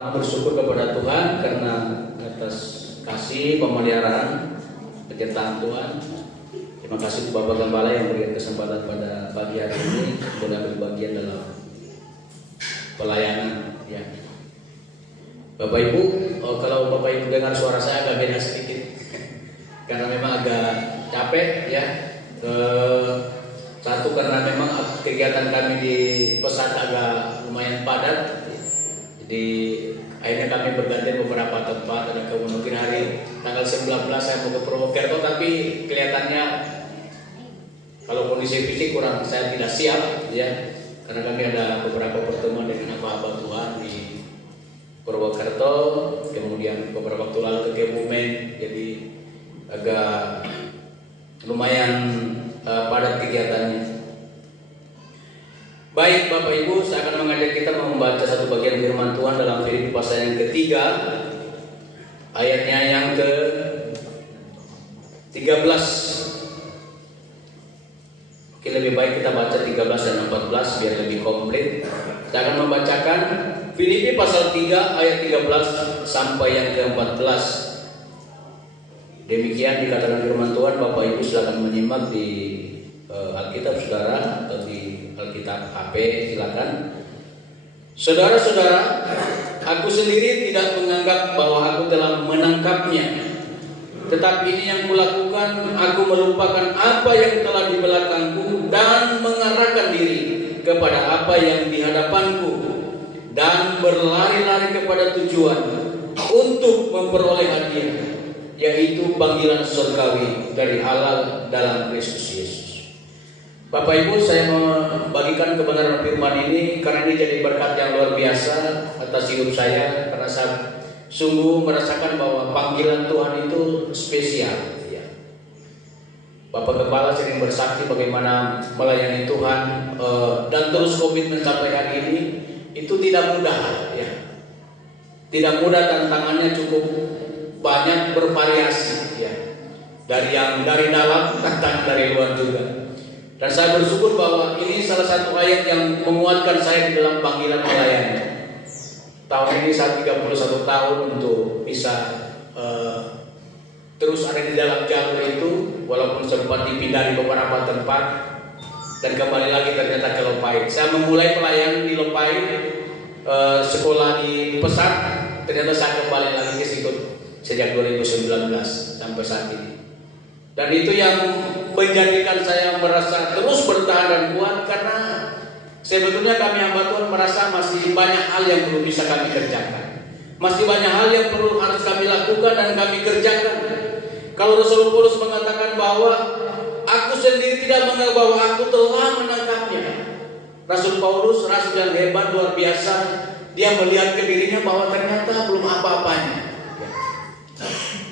Bersyukur kepada Tuhan karena atas kasih pemeliharaan penyertaan Tuhan. Terima kasih Bapak Gembala yang memberikan kesempatan pada pagi hari ini boleh ambil bagian dalam pelayanan. Ya. Bapak Ibu, kalau Bapak Ibu dengar suara saya agak beda sedikit karena memang agak capek ya. Satu karena memang kegiatan kami di pesat agak lumayan padat. Jadi akhirnya kami berganti beberapa tempat. Ada mungkin hari tanggal 19 saya mau ke Purwokerto, tapi kelihatannya kalau kondisi fisik kurang, saya tidak siap ya, karena kami ada beberapa pertemuan dengan hamba Tuhan di Purwokerto, kemudian beberapa waktu lalu ke Kebumen, jadi agak lumayan padat kegiatannya. Baik Bapak Ibu, saya akan mengajak kita membaca satu bagian firman Tuhan dalam Filipi pasal yang ketiga, ayatnya yang ke-13. Oke, lebih baik kita baca 13 dan 14 biar lebih komplit. Saya akan membacakan Filipi pasal 3 ayat 13 sampai yang ke-14. Demikian dikatakan firman Tuhan. Bapak Ibu silakan menyimak di Alkitab saudara atau di Alkitab HP, silakan. Saudara-saudara, aku sendiri tidak menganggap bahwa aku telah menangkapnya. Tetapi ini yang kulakukan, aku melupakan apa yang telah di belakangku dan mengarahkan diri kepada apa yang di hadapanku dan berlari-lari kepada tujuan untuk memperoleh hadiah, yaitu panggilan surgawi dari Allah dalam Kristus Yesus. Bapak Ibu, saya membagikan kebenaran firman ini karena ini jadi berkat yang luar biasa atas hidup saya, karena saya sungguh merasakan bahwa panggilan Tuhan itu spesial ya. Bapak Gembala sering bersaksi bagaimana melayani Tuhan dan terus komitmen sampai hari ini. Itu tidak mudah ya. Tidak mudah, tantangannya cukup banyak, bervariasi ya. Dari dalam, tantangan dari luar juga. Dan saya bersyukur bahwa ini salah satu ayat yang menguatkan saya di dalam panggilan melayani. Tahun ini saya 31 tahun untuk bisa terus ada di dalam jalur itu, walaupun sempat dipindah di beberapa tempat dan kembali lagi ternyata ke Lopai. Saya memulai pelayanan di Lopai, sekolah di Pesat, ternyata saya kembali lagi ke situ sejak 2019 sampai saat ini. Dan itu yang menjadikan saya merasa terus bertahan dan kuat, karena sebetulnya kami hamba Tuhan merasa masih banyak hal yang belum bisa kami kerjakan. Masih banyak hal yang harus kami lakukan dan kami kerjakan. Kalau Rasul Paulus mengatakan bahwa aku sendiri tidak menganggap bahwa aku telah menangkapnya. Rasul Paulus, rasul yang hebat luar biasa, dia melihat ke dirinya bahwa ternyata belum apa-apanya.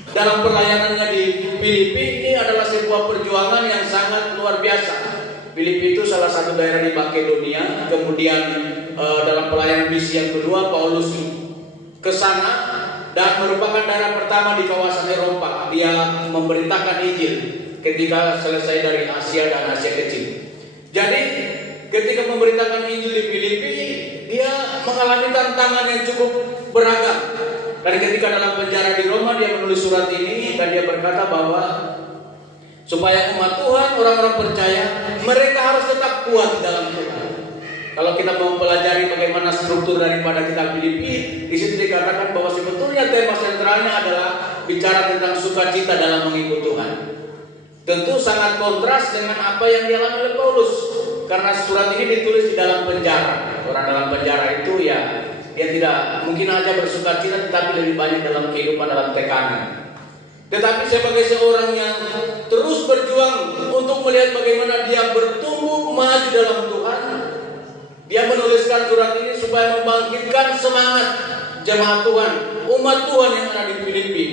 Dalam pelayanannya di Filipi, ini adalah sebuah perjuangan yang sangat luar biasa. Filipi itu salah satu daerah di Makedonia. Kemudian dalam pelayanan misi yang kedua, Paulus ke sana dan merupakan daerah pertama di kawasan Eropa. Dia memberitakan Injil ketika selesai dari Asia dan Asia kecil. Jadi ketika memberitakan Injil di Filipi, dia mengalami tantangan yang cukup beragam. Dan ketika dalam penjara di Roma, dia menulis surat ini dan dia berkata bahwa supaya umat Tuhan, orang-orang percaya, mereka harus tetap kuat di dalam Tuhan. Kalau kita mau pelajari bagaimana struktur daripada kitab Filipi, di situ dikatakan bahwa sebetulnya tema sentralnya adalah bicara tentang sukacita dalam mengikut Tuhan. Tentu sangat kontras dengan apa yang dialami oleh Paulus, karena surat ini ditulis di dalam penjara. Orang dalam penjara itu ya, dia tidak mungkin aja bersukacita, tetapi lebih banyak dalam kehidupan, dalam tekanan. Tetapi sebagai seorang yang terus berjuang untuk melihat bagaimana dia bertumbuh maju dalam Tuhan, dia menuliskan surat ini supaya membangkitkan semangat jemaat Tuhan, umat Tuhan yang ada di Filipi.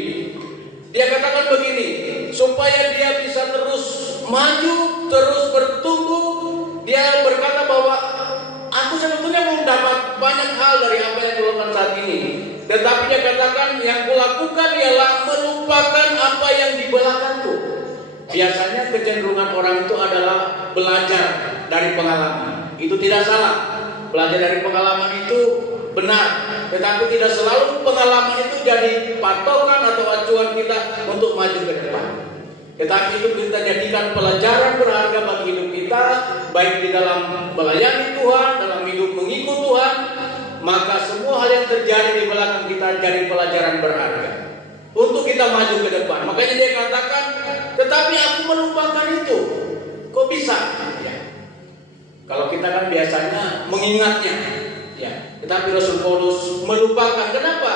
Dia katakan begini, supaya dia bisa terus maju, terus bertumbuh. Dia berkata bahwa aku sebetulnya belum dapat banyak hal dari apa yang kulakukan saat ini. Tetapi dia katakan yang kulakukan ialah melupakan apa yang di belakangku. Biasanya kecenderungan orang itu adalah belajar dari pengalaman. Itu tidak salah. Belajar dari pengalaman itu benar, tetapi tidak selalu pengalaman itu jadi patokan atau acuan kita untuk maju ke depan. Tetapi itu kita jadikan pelajaran berharga bagi hidup kita, baik di dalam melayani Tuhan, dalam hidup mengikut Tuhan. Maka semua hal yang terjadi di belakang kita jadi pelajaran berharga untuk kita maju ke depan. Makanya dia katakan, tetapi aku melupakan itu. Kok bisa? Ya. Kalau kita kan biasanya mengingatnya, ya. Tetapi Rasul Paulus melupakan. Kenapa?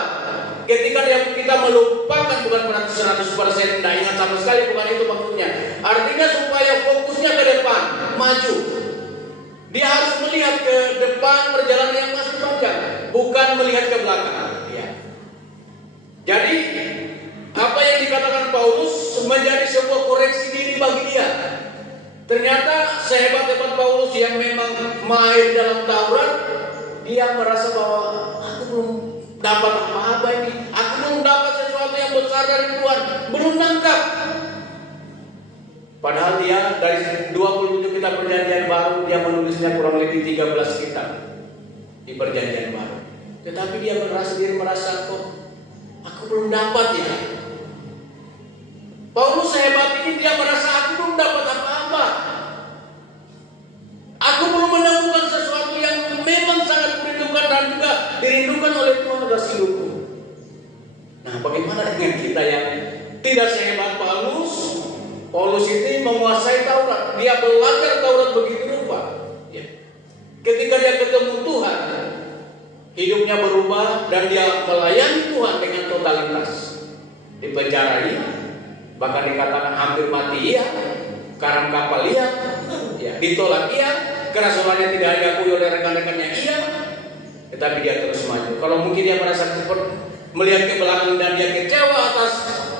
Ketika kita melupakan bukan berarti 100% tidak ingat sama sekali, bukan itu maksudnya. Artinya supaya fokusnya ke depan, maju. Dia harus melihat ke depan perjalanan yang masih panjang, bukan melihat ke belakang. Ya. Jadi apa yang dikatakan Paulus menjadi sebuah koreksi diri bagi dia. Ternyata sehebat-hebat Paulus yang memang mahir dalam Taurat, dia merasa bahwa aku belum dapat apa-apa ini, aku belum dapat sesuatu yang besar dari Tuhan, belum nangkap. Padahal dia dari 27 kitab perjanjian baru, dia menulisnya kurang lebih 13 kitab di perjanjian baru. Tetapi dia merasa kok aku belum dapat ya. Paulus sehebat ini, dia merasa aku belum dapat apa-apa. Aku belum menemukan sesuatu yang memang sangat merindukan dan juga dirindukan oleh Tuhan atas hidupku. Nah, bagaimana dengan kita yang tidak sehebat Paulus? Paulus ini menguasai Taurat, dia belajar Taurat begitu rupa. Ya. Ketika dia ketemu Tuhan, hidupnya berubah dan dia melayani Tuhan dengan totalitas. Di penjara iya, bahkan dikatakan hampir mati iya, karam kapal iya, ya, ditolak iya, kerasulannya tidak diakui oleh rekan-rekannya iya, tetapi dia terus maju. Kalau mungkin dia merasa melihat ke belakang dan dia kecewa atas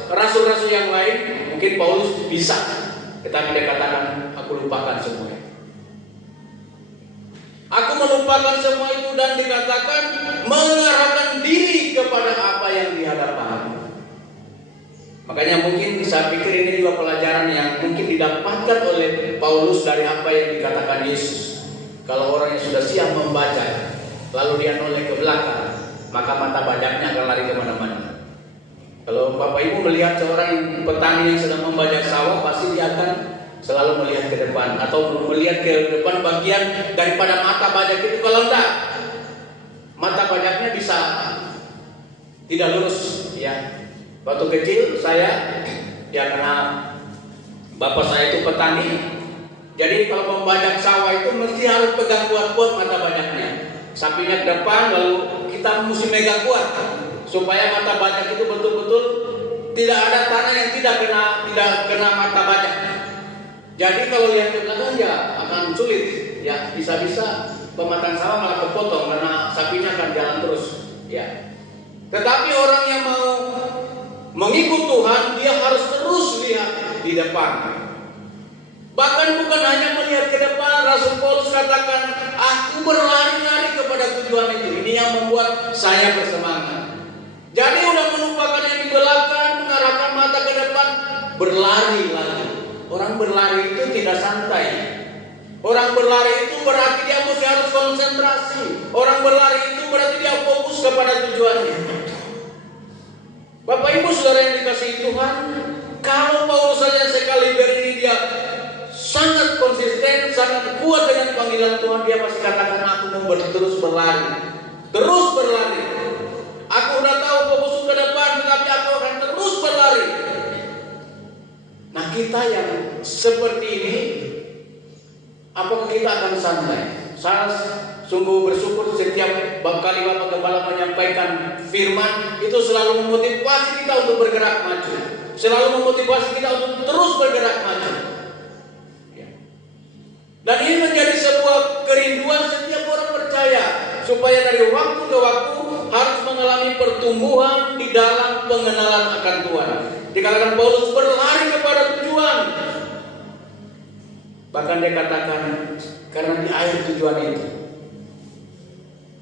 rasul-rasul yang lain, mungkin Paulus bisa, tetapi dia katakan, aku lupakan semua itu. Aku melupakan semua itu, dan dikatakan mengarahkan diri kepada apa yang dihadapan. Makanya mungkin saya pikir ini juga pelajaran yang mungkin didapatkan oleh Paulus dari apa yang dikatakan Yesus. Kalau orang yang sudah siap membaca, lalu dia noleh ke belakang, maka mata bajaknya akan lari kemana-mana. Kalau Bapak Ibu melihat seorang petani yang sedang membajak sawah, pasti dia akan selalu melihat ke depan atau melihat ke depan bagian daripada mata bajak itu. Kalau enggak, mata bajaknya bisa tidak lurus. Ya, waktu kecil saya, ya karena bapak saya itu petani, jadi kalau membajak sawah itu mesti harus pegang kuat-kuat mata bajaknya. Sapinya ke depan, lalu kita mesti megang kuat supaya mata bajak itu betul-betul tidak ada tanah yang tidak kena mata bajak. Jadi kalau yang ke belakang ya akan sulit, ya bisa-bisa pematang sawah malah kepotong karena sapinya akan jalan terus. Ya. Tetapi orang yang mau mengikut Tuhan, dia harus terus lihat di depan. Bahkan bukan hanya melihat ke depan, Rasul Paulus katakan, aku berlari-lari kepada tujuan itu. Ini yang membuat saya bersemangat. Jadi udah melupakan yang di belakang, mengarahkan mata ke depan, berlari lagi. Orang berlari itu tidak santai. Orang berlari itu berarti dia mesti harus konsentrasi. Orang berlari itu berarti dia fokus kepada tujuannya. Bapak Ibu Saudara yang dikasihi Tuhan, kalau Paulus saja sekali ini dia sangat konsisten, sangat kuat dengan panggilan Tuhan, dia pasti katakan aku mau terus berlari. Terus berlari. Aku udah tahu fokus ke depan, tetapi aku akan terus berlari. Nah, kita yang seperti ini, apakah kita akan santai? Saya sungguh bersyukur setiap kali Bapak Gembala menyampaikan firman, itu selalu memotivasi kita untuk bergerak maju. Selalu memotivasi kita untuk terus bergerak maju. Dan ini menjadi sebuah kerinduan setiap orang percaya, supaya dari waktu ke waktu harus mengalami pertumbuhan di dalam pengenalan akan Tuhan. Dikatakan Paulus berlari kepada tujuan. Bahkan dia katakan, karena di akhir tujuan itu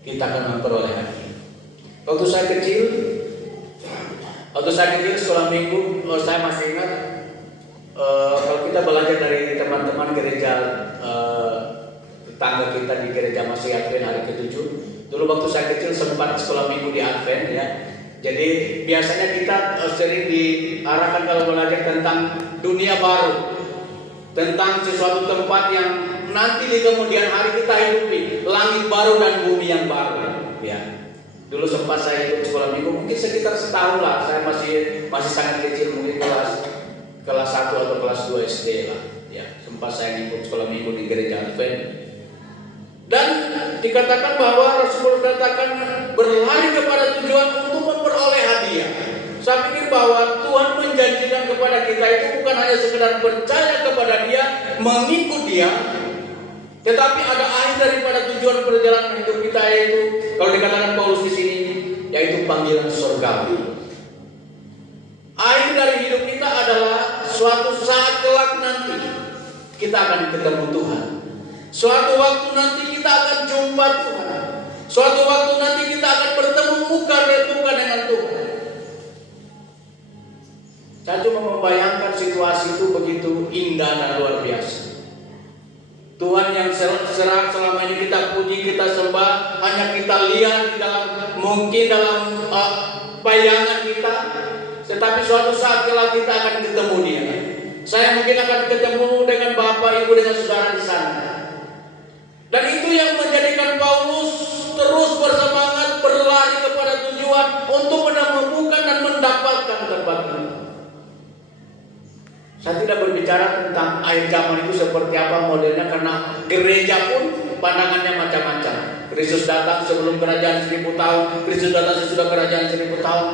kita akan memperoleh hati. Waktu saya kecil sekolah minggu, saya masih ingat, kalau kita belajar dari teman-teman gereja tetangga kita di gereja Masih Advent hari ke-7, Dulu waktu saya kecil sempat sekolah minggu di Advent ya. Jadi biasanya kita sering diarahkan kalau belajar tentang dunia baru, tentang sesuatu tempat yang nanti di kemudian hari kita hidupi, langit baru dan bumi yang baru. Ya. Dulu sempat saya ikut sekolah minggu, mungkin sekitar setahun lah. Saya masih sangat kecil, mungkin kelas 1 atau kelas 2 SD lah. Ya, sempat saya ikut sekolah minggu di gereja Advent. Dan dikatakan bahwa Rasul katakan berlari kepada tujuan untuk memperoleh hadiah. Saya pikir bahwa Tuhan menjanjikan kepada kita itu bukan hanya sekedar percaya kepada Dia, mengikut Dia, tetapi ada akhir daripada tujuan perjalanan hidup kita, yaitu kalau dikatakan Paulus di sini, yaitu panggilan surgawi. Akhir dari hidup kita adalah suatu saat kelak nanti kita akan ketemu Tuhan. Suatu waktu nanti kita akan jumpa Tuhan. Suatu waktu nanti kita akan bertemu muka dengan Tuhan. Saya cuma membayangkan situasi itu begitu indah dan luar biasa. Tuhan yang selama ini kita puji, kita sembah, hanya kita lihat di dalam bayangan kita. Tetapi suatu saat kelak kita akan ketemu Dia. Saya mungkin akan ketemu dengan Bapak, Ibu, dengan saudara di sana. Dan itu yang menjadikan Paulus terus bersemangat berlari kepada tujuan untuk menemukan dan mendapatkan tempat itu. Saya tidak berbicara tentang akhir zaman itu seperti apa modelnya, karena gereja pun pandangannya macam-macam. Kristus datang sebelum kerajaan 1000 tahun, Kristus datang sesudah kerajaan 1000 tahun.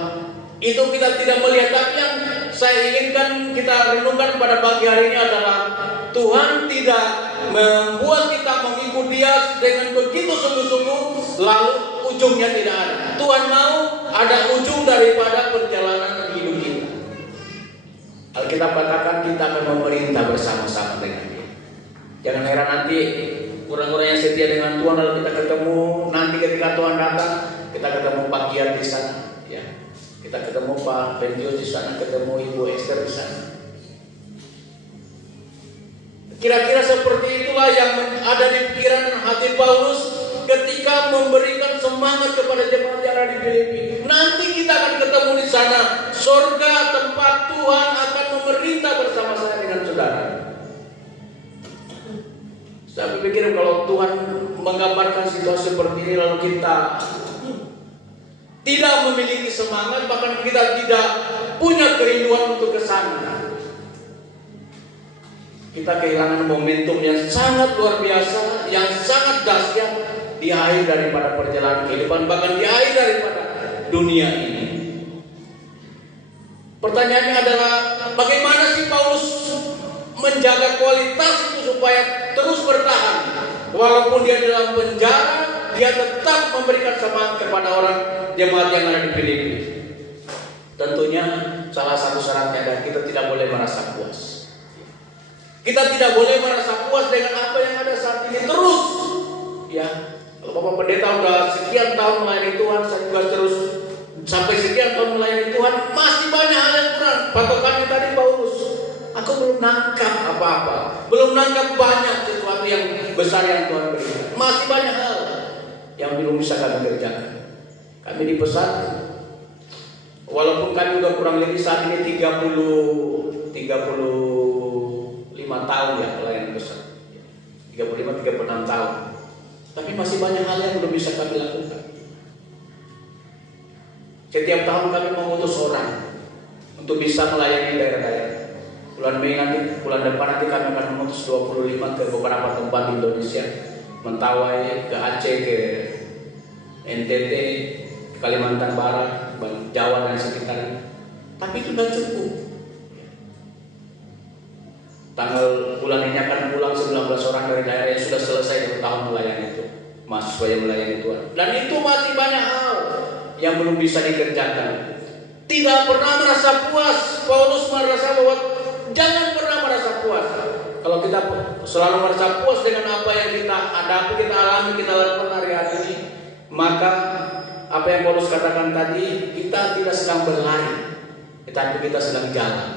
Itu kita tidak melihat, tapi yang saya inginkan kita renungkan pada pagi hari ini adalah Tuhan tidak membuat kita mengikut Dia dengan begitu sungguh-sungguh lalu ujungnya tidak ada. Tuhan mau ada ujung daripada perjalanan hidup kita. Alkitab katakan kita akan memerintah bersama-sama dengan Dia. Jangan heran nanti orang-orang yang setia dengan Tuhan lalu kita ketemu nanti ketika Tuhan datang, kita ketemu Pak Giat di sana, ya. Kita ketemu Pak Benjo di sana, ketemu Ibu Esther di sana. Kira-kira seperti itulah yang ada di pikiran dan hati Paulus ketika memberikan semangat kepada jemaat yang ada di Filipi. Nanti kita akan ketemu di sana, surga tempat Tuhan akan memerintah bersama saya dengan saudara. Saya berpikir kalau Tuhan menggambarkan situasi seperti ini lalu kita tidak memiliki semangat, bahkan kita tidak punya kerinduan untuk ke sana, kita kehilangan momentum yang sangat luar biasa, yang sangat dahsyat di akhir daripada perjalanan kehidupan, bahkan di akhir daripada dunia ini. Pertanyaannya adalah bagaimana sih Paulus menjaga kualitas itu supaya terus bertahan, walaupun dia dalam penjara, dia tetap memberikan semangat kepada orang jemaat yang ada di Filipi. Tentunya salah satu syaratnya adalah kita tidak boleh merasa puas. Kita tidak boleh merasa puas dengan apa yang ada saat ini terus. Ya, kalau Bapak Pendeta udah sekian tahun melayani Tuhan, saya juga terus sampai sekian tahun melayani Tuhan, masih banyak hal yang kurang. Patokannya tadi Paulus, aku belum nangkap apa-apa, belum nangkap banyak sesuatu yang besar yang Tuhan berikan. Masih banyak hal yang belum bisa kami kerjakan. Kami dipesan, walaupun kami udah kurang lebih saat ini 35 tahun ya pelayanan besar, 35-36 tahun, tapi masih banyak hal yang belum bisa kami lakukan. Setiap tahun kami mengutus orang untuk bisa melayani daerah-daerah. Bulan Mei nanti, bulan depan nanti kami akan mengutus 25 ke beberapa tempat di Indonesia, Mentawai, ke Aceh, ke NTT, Kalimantan Barat, Jawa dan sekitarnya. Tapi itu tidak cukup. Bulan ini akan pulang 19 orang dari daerah yang sudah selesai 1 tahun melayani itu, mahasiswa yang melayani Tuhan. Dan itu masih banyak hal yang belum bisa dikerjakan. Tidak pernah merasa puas. Paulus merasa bahwa jangan pernah merasa puas. Kalau kita selalu merasa puas dengan apa yang kita hadapi, kita alami, kita lakukan hari-hari ini, maka apa yang Paulus katakan tadi, kita tidak sedang berlari, tetapi kita sedang jalan.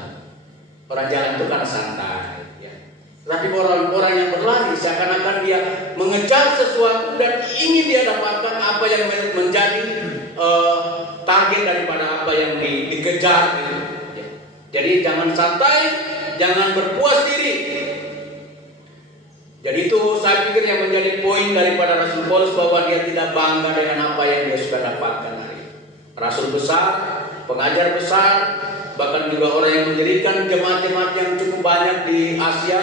Orang jalan itu kan santai, ya. Tapi orang-orang yang berlari seakan-akan dia mengejar sesuatu dan ingin dia dapatkan apa yang menjadi target daripada apa yang dikejar gitu. Jadi jangan santai, jangan berpuas diri. Jadi itu saya pikir yang menjadi poin daripada Rasul Paulus, bahwa dia tidak bangga dengan apa yang dia sudah dapatkan hari ini. Rasul besar, pengajar besar, bahkan juga orang yang mendirikan jemaat-jemaat yang cukup banyak di Asia,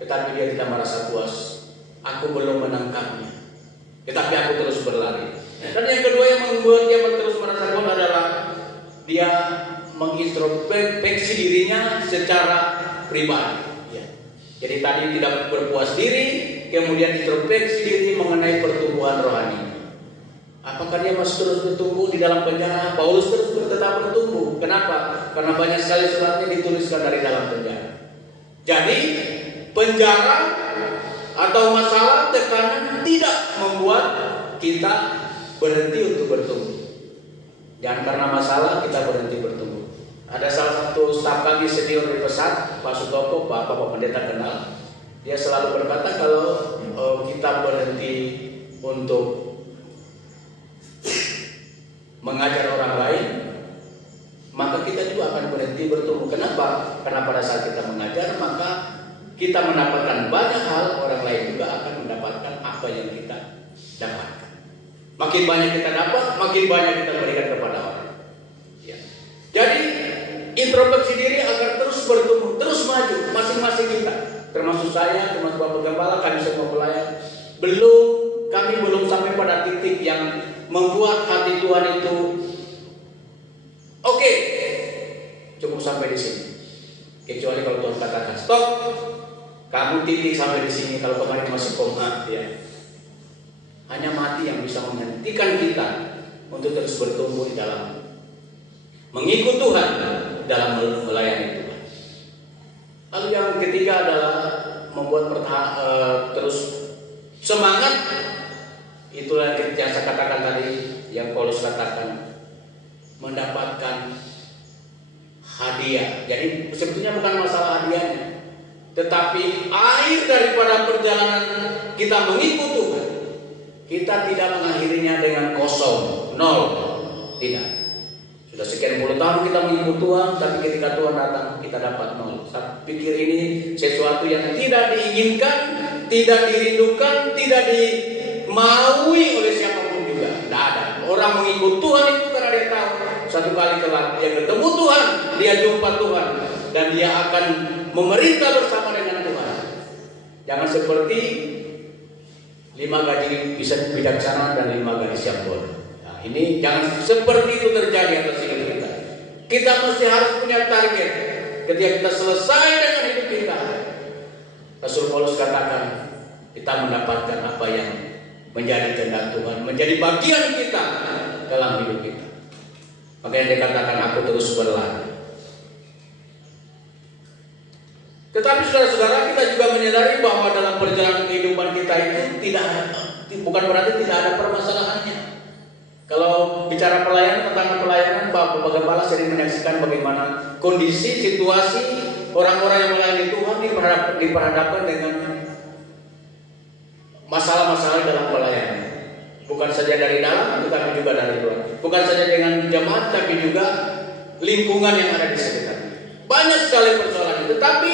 tetapi dia tidak merasa puas. Aku belum menangkapnya, tetapi aku terus berlari. Dan yang kedua yang membuat dia terus merasa puas adalah dia mengintrospeksi dirinya secara pribadi. Jadi tadi tidak berpuas diri, kemudian introspeksi diri mengenai pertumbuhan rohani. Apakah dia masih terus bertumbuh di dalam penjara? Paulus terus tetap bertumbuh. Kenapa? Karena banyak sekali suratnya dituliskan dari dalam penjara. Jadi penjara atau masalah, tekanan tidak membuat kita berhenti untuk bertumbuh. Jangan karena masalah kita berhenti bertumbuh. Ada salah satu staf kami senior di Pesat, Pak Sutopo, Bapak Pendeta kenal. Dia selalu berkata kalau kita berhenti untuk mengajar orang lain, maka kita juga akan berhenti bertumbuh. Kenapa? Karena pada saat kita mengajar, maka kita mendapatkan banyak hal, orang lain juga akan mendapatkan apa yang kita dapatkan. Makin banyak kita dapat, makin banyak kita berikan kepada orang. Ya. Jadi introspeksi diri agar terus bertumbuh, terus maju, masing-masing kita, termasuk saya, termasuk Bapak Gembala, kami semua pelayan, kami belum sampai pada titik yang membuat hati Tuhan itu oke, cukup sampai di sini. Kecuali kalau Tuhan katakan stop, kamu titik sampai di sini. Kalau kemarin masih koma, ya, hanya mati yang bisa menghentikan kita untuk terus bertumbuh di dalam mengikut Tuhan, dalam melayani Tuhan. Lalu yang ketiga adalah membuat terus semangat. Itulah yang saya katakan tadi, yang Paulus katakan, mendapatkan hadiah. Jadi sebetulnya bukan masalah hadiahnya, tetapi akhir daripada perjalanan kita mengikut Tuhan, kita tidak mengakhirinya dengan kosong, nol, tidak. Sudah sekian puluh tahun kita mengikut Tuhan, tapi ketika Tuhan datang kita dapat nol. Saya pikir ini sesuatu yang tidak diinginkan, tidak dirindukan, tidak dimaui oleh siapapun juga. Tidak ada. Orang mengikut Tuhan itu karena dia tahu satu kali kelak dia ketemu Tuhan, dia jumpa Tuhan, dan dia akan memerintah bersama dengan Tuhan. Jangan seperti 5 gadis bisa bijaksana dan 5 gadis yang bodoh. Ini jangan seperti itu terjadi atas hidup kita. Kita mesti harus punya target. Ketika kita selesai dengan hidup kita, Rasul Paulus katakan kita mendapatkan apa yang menjadi kehendak Tuhan, menjadi bagian kita dalam hidup kita. Makanya dia katakan aku terus berlari. Tetapi saudara-saudara, kita juga menyadari bahwa dalam perjalanan kehidupan kita itu bukan berarti tidak ada permasalahannya. Kalau bicara pelayanan, tentang pelayanan, Bapak Gembala sering menyaksikan bagaimana kondisi, situasi orang-orang yang melayani Tuhan diperhadapkan dengan masalah-masalah dalam pelayanan. Bukan saja dari dalam, tetapi juga dari luar. Bukan saja dengan jemaat, tapi juga lingkungan yang ada di sekitar. Banyak sekali persoalan, tetapi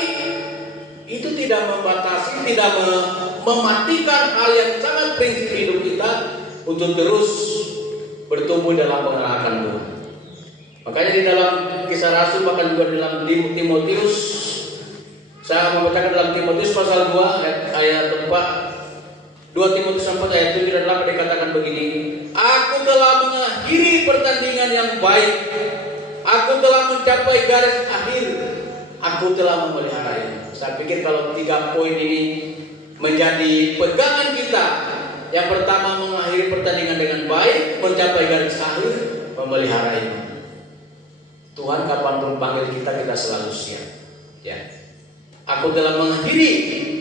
itu tidak membatasi, tidak mematikan hal yang sangat prinsip hidup kita untuk terus bertumbuh dalam pengenalan Tuhan. Makanya di dalam Kisah Rasul, bahkan juga dalam Timotius, saya membacakan dalam Timotius pasal 2 ayat 4, 2 Timotius 4 ayat 7 dan 8 dikatakan begini, aku telah mengakhiri pertandingan yang baik, aku telah mencapai garis akhir, aku telah memeliharanya. Saya pikir kalau 3 poin ini menjadi pegangan kita. Yang pertama, mengakhiri pertandingan dengan baik, mencapai garis akhir, memelihara iman. Tuhan kapanpun panggil kita, kita selalu siap. Ya. Aku telah mengakhiri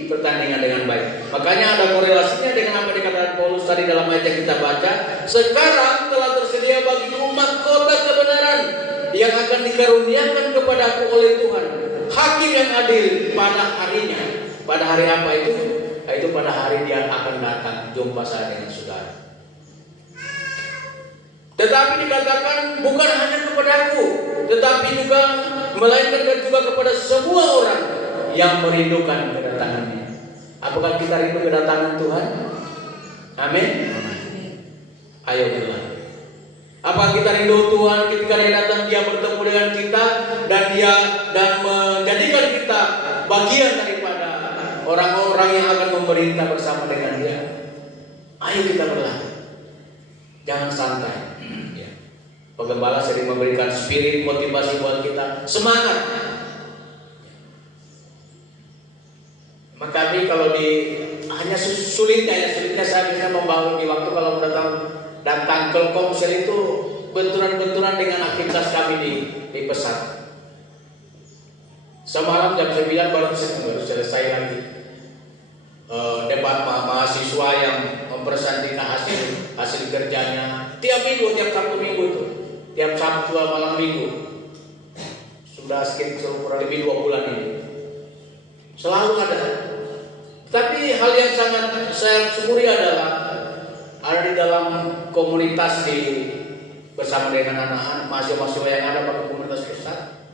pertandingan dengan baik. Makanya ada korelasinya dengan apa dikatakan Paulus tadi dalam ayat yang kita baca. Sekarang telah tersedia bagiku mahkota kebenaran yang akan dikaruniakan kepadaku oleh Tuhan, hakim yang adil pada harinya. Pada hari apa itu? Itu pada hari Dia akan datang jumpa saya dengan saudara. Tetapi dikatakan bukan hanya kepadaku, tetapi juga melainkan dan juga kepada semua orang yang merindukan kedatangannya. Apakah kita rindu kedatangan Tuhan? Amin. Ayo berlari. Apa kita rindu Tuhan ketika Dia datang, Dia bertemu dengan kita dan menjadikan kita bagian daripada orang-orang yang akan memerintah bersama dengan Dia. Ayo kita berlari. Jangan santai. Penggembala sering memberikan spirit motivasi buat kita, semangat. Maka kalau hanya sulitnya saya bisa membangun di waktu kalau datang ke komsel itu benturan-benturan dengan aktivitas kami di pesat. Semalam jam 9 baru selesai lagi debat mahasiswa yang mempresentasikan hasil kerjanya tiap minggu, tiap Sabtu minggu itu, tiap Sabtu malam minggu. Sudah sekitar kurang lebih 2 bulan ini selalu ada. Tapi hal yang sangat saya syukuri adalah ada di dalam komunitas bersama dengan anak-anak mahasiswa yang ada pada komunitas pusat,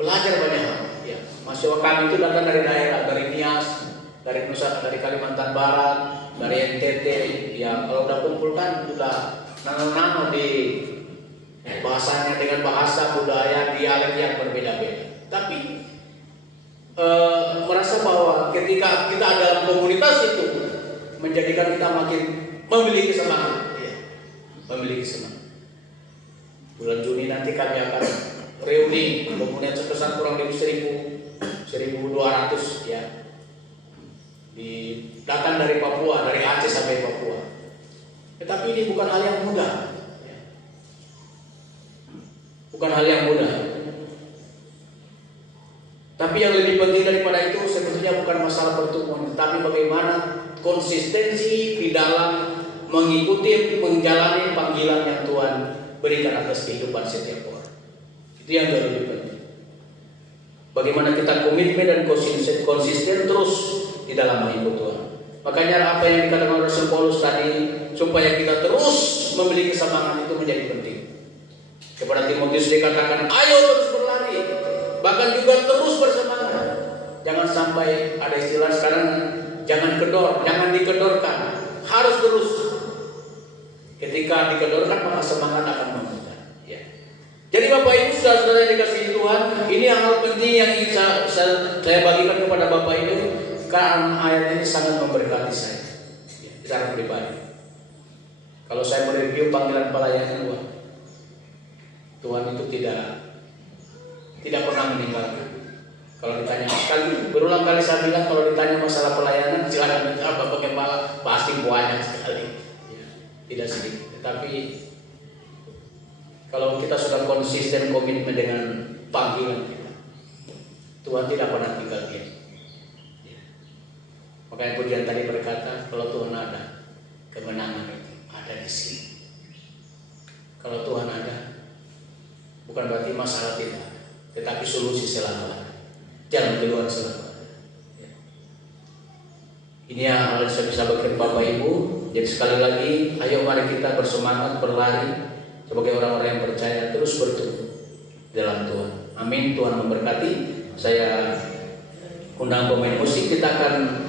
belajar banyak hal. Ya, mahasiswa kami itu datang dari daerah, dari Nias, dari Nusa, dari Kalimantan Barat, dari NTT. Ya, kalau udah kumpulkan sudah nano-nano di bahasanya dengan bahasa budaya dialek yang berbeda-beda. Tapi merasa bahwa ketika kita dalam komunitas itu menjadikan kita makin memiliki semangat, ya, memiliki semangat. Bulan Juni nanti kami akan reuni komunitas sebesar kurang lebih 1.200 ya, datang dari Papua, dari Aceh sampai Papua. Tetapi ini bukan hal yang mudah, ya. Bukan hal yang mudah. Tapi yang lebih penting daripada itu sebetulnya bukan masalah pertemuan, tapi bagaimana konsistensi di dalam mengikuti, menjalani panggilan yang Tuhan berikan atas kehidupan setiap orang. Itu yang lebih penting. Bagaimana kita komitmen dan konsisten terus di dalam mengikuti Tuhan. Makanya apa yang dikatakan Rasul Paulus tadi, supaya kita terus memiliki semangat itu menjadi penting. Kepada Timotius dikatakan, ayo terus berlari, bahkan juga terus bersemangat. Jangan sampai ada istilah sekarang, jangan kendor, jangan dikedorkan, harus terus. Ketika dikedorkan maka semangat akan memudar. Ya. Jadi Bapak Ibu saudara yang dikasihi Tuhan, ini hal penting yang ingin saya bagikan kepada Bapak Ibu, karena ayat ini sangat memberkati saya, ya, secara pribadi. Kalau saya mereview panggilan pelayanan Tuhan itu tidak pernah meninggalkan. Kalau ditanya berulang kali saya bilang, kalau ditanya masalah pelayanan silakan ditanya Bapak Gembala, pasti banyak sekali, ya, tidak sedikit. Tetapi kalau kita sudah konsisten komitmen dengan panggilan kita, Tuhan tidak pernah tinggal diam. Ya. Makanya pujian tadi berkata, kalau Tuhan ada, kemenangan itu ada di sini. Kalau Tuhan ada, bukan berarti masalah tidak ada, tetapi solusi selalu ada. Jalan keluar selalu ada. Ya. Ini yang harus saya bisa bagi Bapak Ibu. Jadi sekali lagi, ayo mari kita bersemangat berlari sebagai orang-orang yang percaya, terus bertumbuh dalam Tuhan. Amin. Tuhan memberkati. Saya undang pemain musik, kita akan